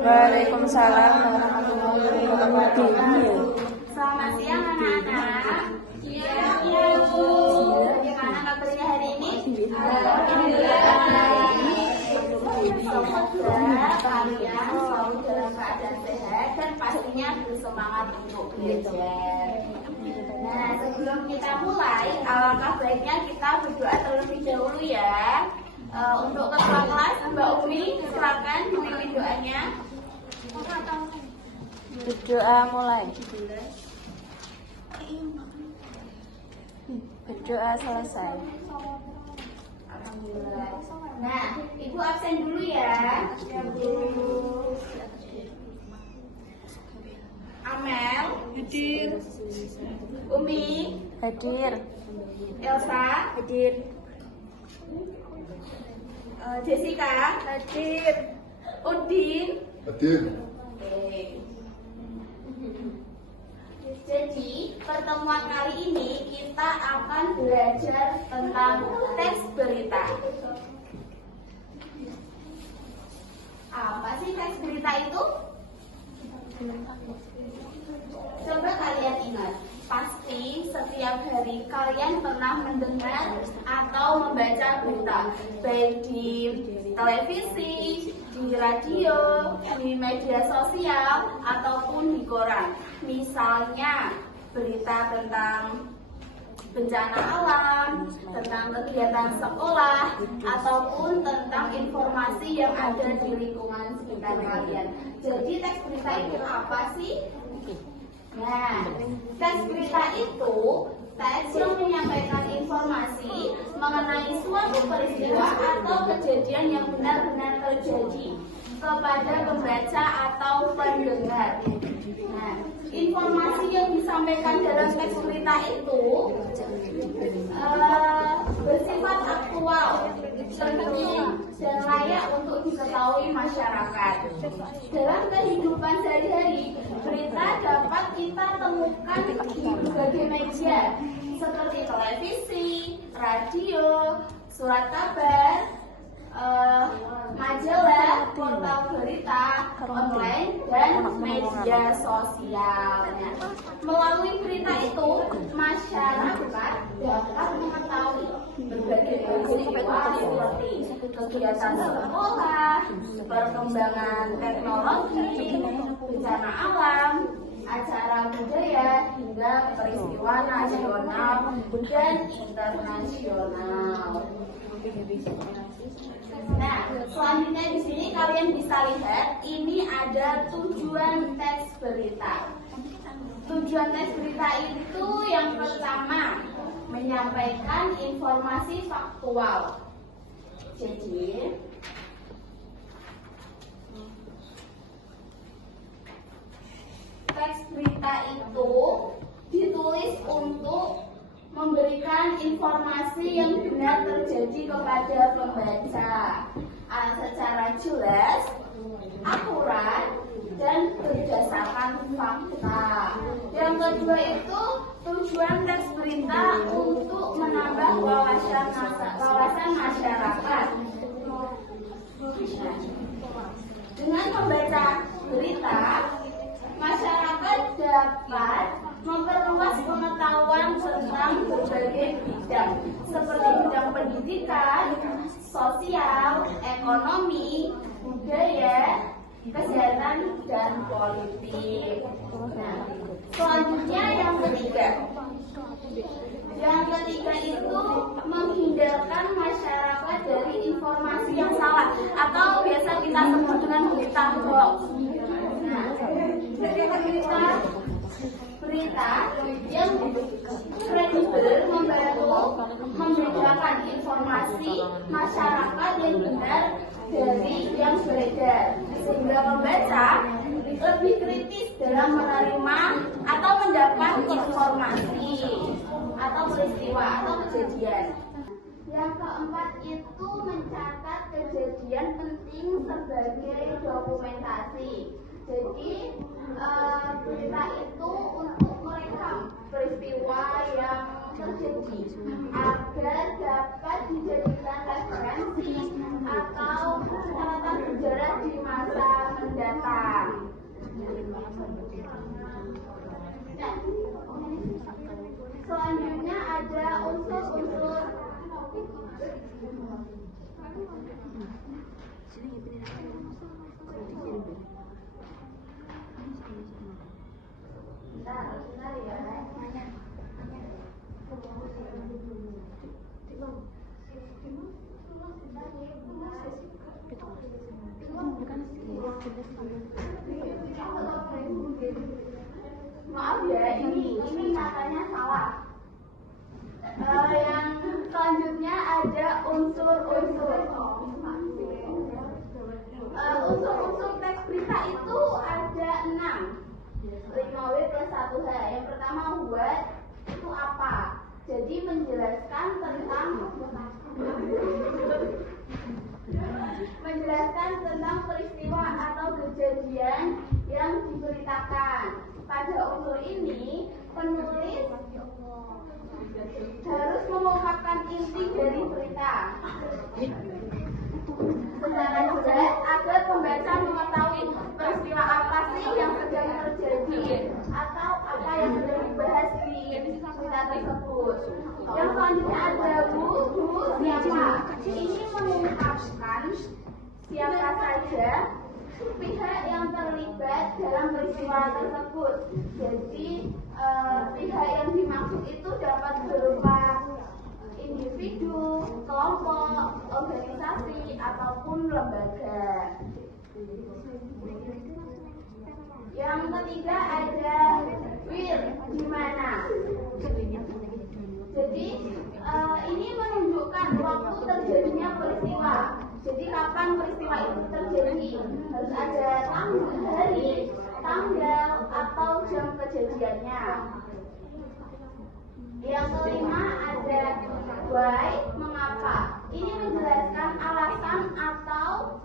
Waalaikumsalam warahmatullahi wabarakatuh. Selamat siang anak-anak. Ya, Bu. Bagaimana kabarnya hari ini? Alhamdulillah baik. Semoga kalian selalu dalam keadaan sehat dan pastinya bersemangat untuk belajar. Nah, sebelum kita mulai, alangkah baiknya kita berdoa terlebih dahulu ya. Untuk ketua kelas Mbak Umi, silakan memimpin doanya. Berdoa mulai. Berdoa selesai. Alhamdulillah. Nah, Ibu absen dulu ya. Ya, Bu. Amel, Hadir. Umi, Hadir. Elsa, Hadir. Jessica, Hadir. Udin. Hadir. Oke. Jadi, pertemuan kali ini kita akan belajar tentang teks berita. Apa sih teks berita itu? Coba kalian ingat, pasti setiap hari kalian pernah mendengar atau membaca berita, baik di televisi, di radio, di media sosial, ataupun di koran. Misalnya berita tentang bencana alam, tentang kegiatan sekolah, ataupun tentang informasi yang ada di lingkungan sekitar kalian. Jadi teks berita itu apa sih? Nah, teks berita itu teks yang menyampaikan informasi mengenai suatu peristiwa atau kejadian yang benar-benar terjadi kepada pembaca atau pendengar. Nah, informasi yang disampaikan dalam teks berita itu bersifat aktual, penting, dan layak untuk diketahui masyarakat. Dalam kehidupan sehari-hari, berita dapat kita temukan di berbagai media seperti televisi, radio, surat kabar, majalah, portal berita, online, dan media sosial. Melalui berita itu, masyarakat dapat mengetahui berbagai peristiwa seperti kegiatan sekolah, perkembangan teknologi, bencana alam, acara budaya, hingga peristiwa nasional dan internasional. Nah, selanjutnya di sini kalian bisa lihat ini ada tujuan teks berita. Tujuan teks berita itu yang pertama menyampaikan informasi faktual. Jadi teks berita itu ditulis untuk memberikan informasi yang benar terjadi kepada pembaca secara jelas, akurat, dan berdasarkan fakta. Yang kedua itu tujuan teks berita untuk menambah wawasan masyarakat. Dengan membaca berita, masyarakat dapat memperluas pengetahuan tentang berbagai bidang seperti bidang pendidikan, sosial, ekonomi, budaya, kesehatan, dan politik. Nah, selanjutnya yang ketiga. Yang ketiga itu menghindarkan masyarakat dari informasi yang salah atau biasa kita sebut dengan berita hoax. Nah, berita yang kredibel membantu membedakan informasi masyarakat yang benar dari yang beredar, sehingga pembaca lebih kritis dalam menerima atau mendapat informasi atau peristiwa atau kejadian. Yang keempat itu mencatat kejadian penting sebagai dokumentasi. Jadi berita itu untuk merekam peristiwa yang terjadi agar dapat dijadikan referensi atau catatan sejarah di masa mendatang. mendatang. Nah, selanjutnya ada unsur-unsur bentar ya. Maaf ya, ini katanya salah. Yang selanjutnya ada unsur-unsur. Unsur-unsur teks berita itu ada 6. 5W plus 1H. Yang pertama, what itu apa? Jadi menjelaskan tentang peristiwa atau kejadian yang diberitakan. Pada unsur ini, penulis harus mengungkapkan inti dari berita secara jelas agar pembaca mengetahui peristiwa apa sih yang sedang terjadi atau apa yang sedang dibahas di berita tersebut. Yang selanjutnya ada siapa. Ini mengungkapkan siapa saja pihak yang terlibat dalam peristiwa tersebut. Jadi pihak yang dimaksud itu dapat berupa individu, kelompok, organisasi, ataupun lembaga. Yang ketiga ada where, di mana. Jadi ini menunjukkan waktu terjadinya peristiwa. Jadi kapan peristiwa itu terjadi, harus ada hari, tanggal, atau jam kejadiannya. Yang kelima ada why, mengapa. Ini menjelaskan alasan atau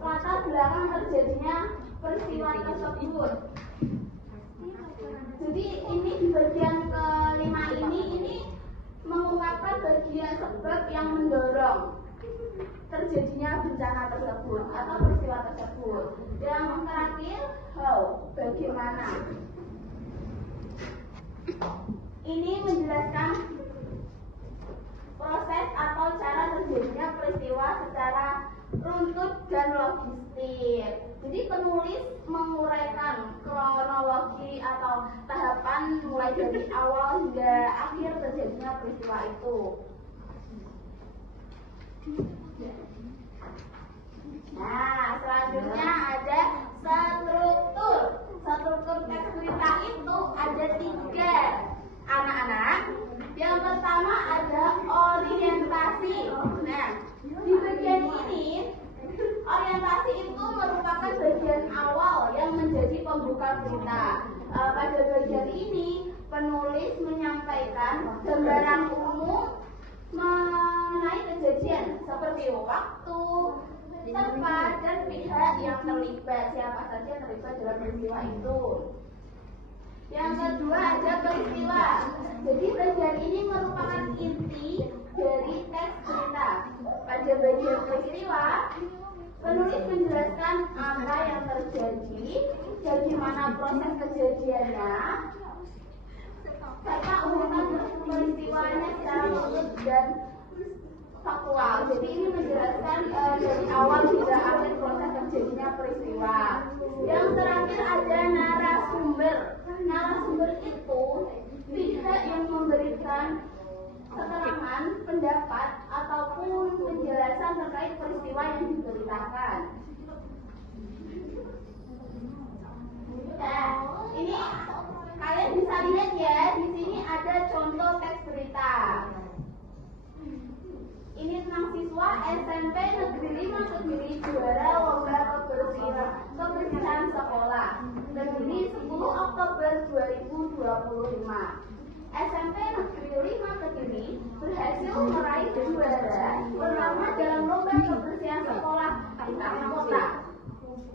latar belakang terjadinya peristiwa tersebut. Jadi ini di bagian kelima ini mengungkapkan bagian sebab yang mendorong terjadinya bencana tersebut atau peristiwa tersebut. Yang terakhir, how, bagaimana. Ini menjelaskan proses atau cara terjadinya peristiwa secara runtut dan logistik. Jadi penulis menguraikan kronologi atau tahapan mulai dari awal hingga akhir terjadinya peristiwa itu. Nah, selanjutnya ada struktur. Struktur teks berita itu ada 3, anak-anak. Yang pertama ada orientasi. Nah, di bagian ini orientasi itu merupakan bagian awal yang menjadi pembuka berita. Pada bagian ini penulis menyampaikan gambaran umum mengenai kejadian seperti waktu, tempat, dan pihak yang terlibat, siapa saja yang terlibat dalam peristiwa itu. Yang kedua ada peristiwa. Jadi bagian ini merupakan inti dari teks berita. Pada bagian peristiwa, penulis menjelaskan apa yang terjadi, bagaimana proses kejadiannya, serta urutan peristiwanya secara lurus dan faktual. Jadi ini menjelaskan dari awal hingga akhir proses terjadinya peristiwa. Yang terakhir ada narasumber. Narasumber itu pihak yang memberikan keterangan, pendapat, ataupun penjelasan terkait peristiwa yang diberitakan. Nah, ini kalian bisa lihat ya, di sini ada contoh teks berita. Ini tentang siswa SMP Negeri 5 Kediri juara lomba kebersihan sekolah. Kediri 10 Oktober 2025. SMP Negeri 5 Kediri berhasil meraih juara pertama dalam lomba kebersihan sekolah tingkat kota.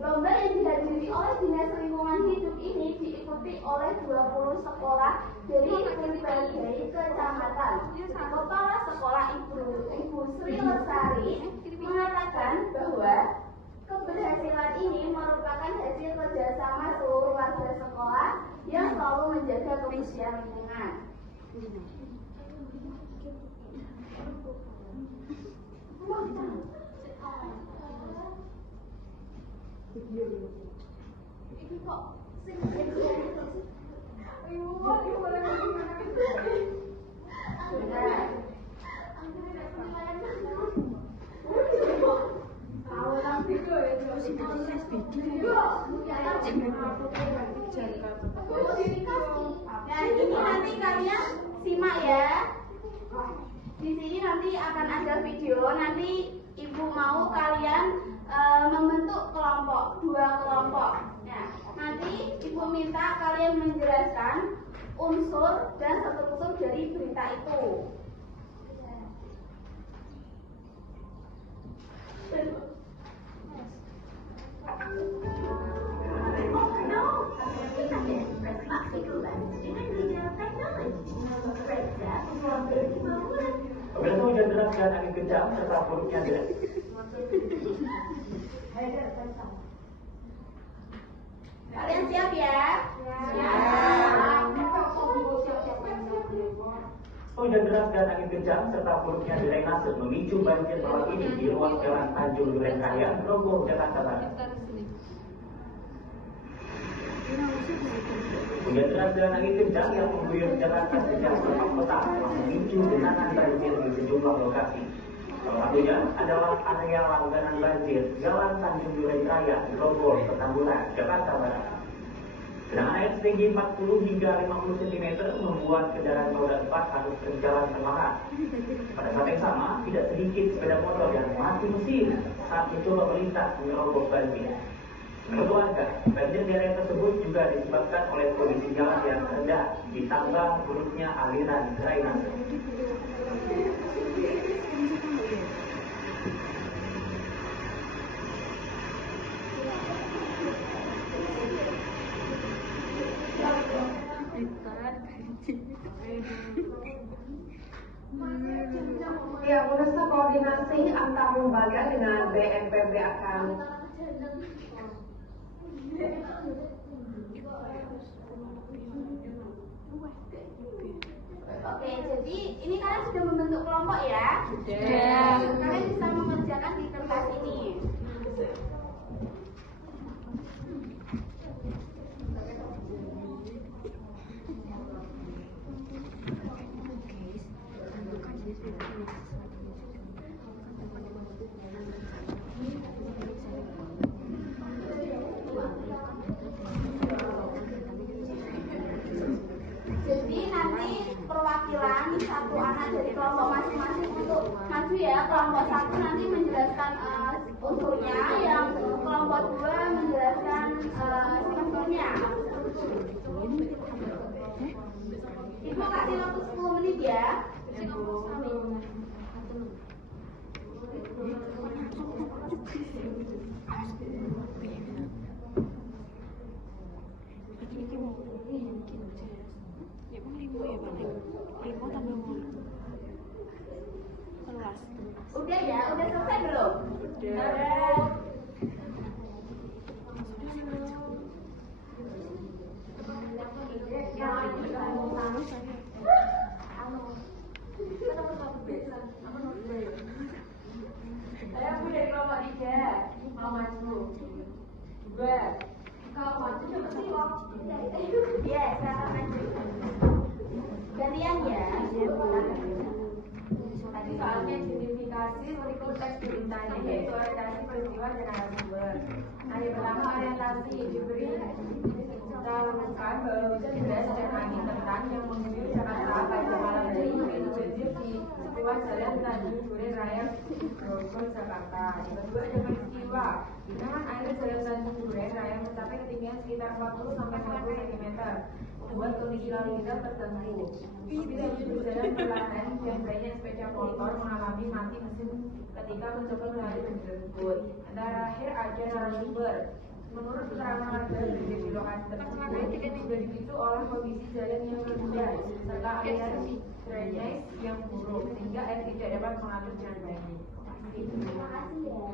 Lomba yang dihadiri oleh Dinas Lingkungan Hidup ini diikuti oleh 20 sekolah dari berbagai kecamatan. Kepala Sekolah Ibu Sri Lestari mengatakan bahwa keberhasilan ini merupakan Lembaga Kebersihan Lingkungan. Dan ini nanti kalian simak ya. Di sini nanti akan ada video. Nanti ibu mau kalian membentuk kelompok, 2 kelompok. Nah, nanti ibu minta kalian menjelaskan unsur dan struktur dari berita itu. Apabila hujan deras dan angin kencang serta buruknya deras. Kalian siap ya? Hujan deras dan angin kencang serta buruknya drainase memicu banjir malam ini di ruas Jalan Tanjung Duren Raya, Grogol, Jakarta Barat. Hujan deras dan angin kencang yang mengguyur Jakarta sejak beberapa kota memicu genangan banjir di sejumlah lokasi. Salah satunya adalah area langganan banjir Jalan Tanjung Duren Raya, Grogol, Petamburan, Jakarta Barat. Genangan air setinggi 40 hingga 50 cm membuat kendaraan roda 4 harus berjalan perlahan. Pada saat yang sama, tidak sedikit sepeda motor yang mati mesin saat mencoba melintas menyerobot banjir. Menurut warga, banjir di area tersebut juga disebabkan oleh kondisi jalan yang rendah ditambah buruknya aliran drainase. Ya, pemirsa, koordinasi antar lembaga dengan BNPB akan Oke, jadi ini kalian sudah membentuk kelompok ya? Sudah. Kalian bisa mengerjakan di kertas ini. Jadi nanti perwakilan satu anak dari kelompok masing-masing untuk maju ya. Kelompok 1 nanti menjelaskan unsurnya, yang kelompok 2 menjelaskan strukturnya. Ibu kasih waktu 10 menit ya. Udah ya, udah selesai belum? Udah. saya dari kelompok 3 mau maju. Juga kalau maju seperti Ya, silakan maju. Gantian ya. tadi soalnya identifikasi kurikulum teks beritanya, yaitu orientasi peristiwa dan narasumber. Nah, yang pertama orientasi diberi kita lakukan bahwa hujan deras dan angin kencang yang mengguyur Jakarta pada malam hari yaitu banjir di ruas Jalan Tanjung Duren Raya, Grogol, Jakarta. Yang kedua ada peristiwa genangan air Jalan Tanjung Duren Raya mencapai ketinggian sekitar 40 sampai 50 cm, membuat kondisi lalu lintas terganggu. Bila berjalan perlahan dan banyak sepeda motor mengalami mati mesin ketika mencoba melewati banjir tersebut. Antara akhir ada narasumber. Menurut keterangan warga berada di lokasi tersebut, juga dipicu oleh kondisi jalan yang rendah serta aliran drainase yang buruk sehingga air tidak dapat mengalir dengan baik. Terima kasih ya.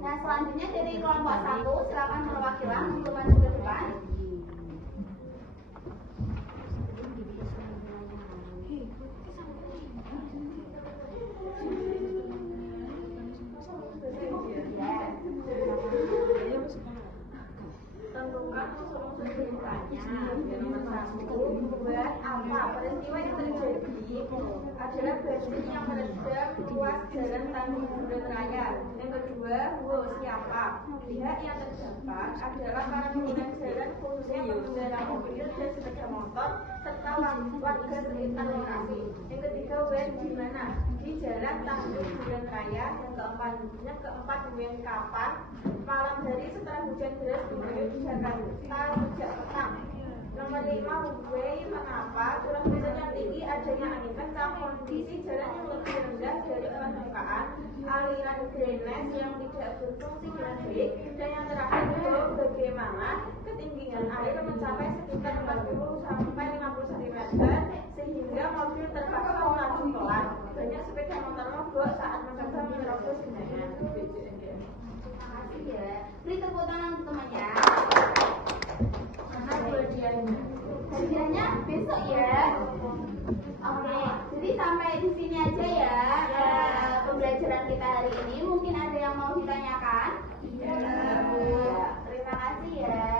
Nah, selanjutnya dari kelompok 1, silakan perwakilan untuk maju ke depan. peristiwa yang terjadi adalah banjir yang merendam ruas jalan Tanjung Duren Raya. Yang kedua, siapa? Pihak yang terdampak adalah para pengguna jalan, khususnya pengendara mobil dan sepeda motor serta warga sekitar lokasi. Yang ketiga, di mana? Di jalan Tanjung Duren Raya. Yang keempat, kapan? Malam hari setelah hujan deras mengguyur di Jakarta sejak petang. Nomor 5, mengapa? Curah hujan yang tinggi, adanya angin kencang, kondisi jalan yang lebih rendah dari permukaan, aliran drainase yang tidak berfungsi dengan baik, dan yang terakhir, bagaimana ketinggian air mencapai sekitar 40 sampai 50 cm sehingga mobil terpaksa melaju pelan. Banyak sepeda motor mogok saat mencoba menerobos genangan. Terima kasih ya. Beri tepuk tangan untuk temannya. Mana Hadiahnya besok ya. Oke, jadi sampai di sini aja ya pembelajaran kita hari ini. Mungkin ada yang mau ditanyakan? Iya. Terima kasih ya.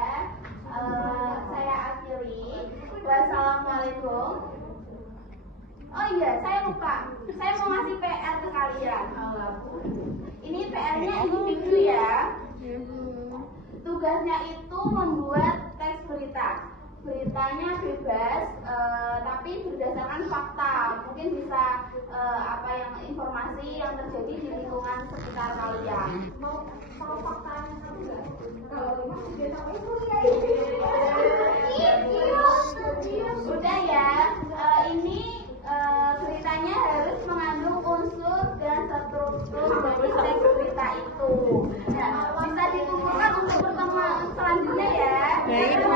Saya akhiri. Wassalamualaikum. Oh iya, saya lupa. Saya mau ngasih PR ke kalian. Ini PR-nya individu ya. Tugasnya itu membuat teks berita. Beritanya bebas, tapi berdasarkan fakta. Mungkin bisa informasi yang terjadi di lingkungan sekitar kalian. Mau faktanya enggak? Udah ya. Ini ceritanya harus mengandung unsur dan struktur dari teks berita itu. Nah, bisa dikumpulkan untuk pertemuan selanjutnya ya. Baik, Bu.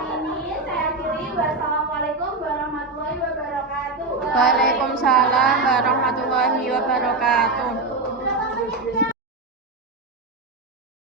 Ini saya akhiri. Wassalamualaikum warahmatullahi wabarakatuh. Waalaikumsalam warahmatullahi wabarakatuh.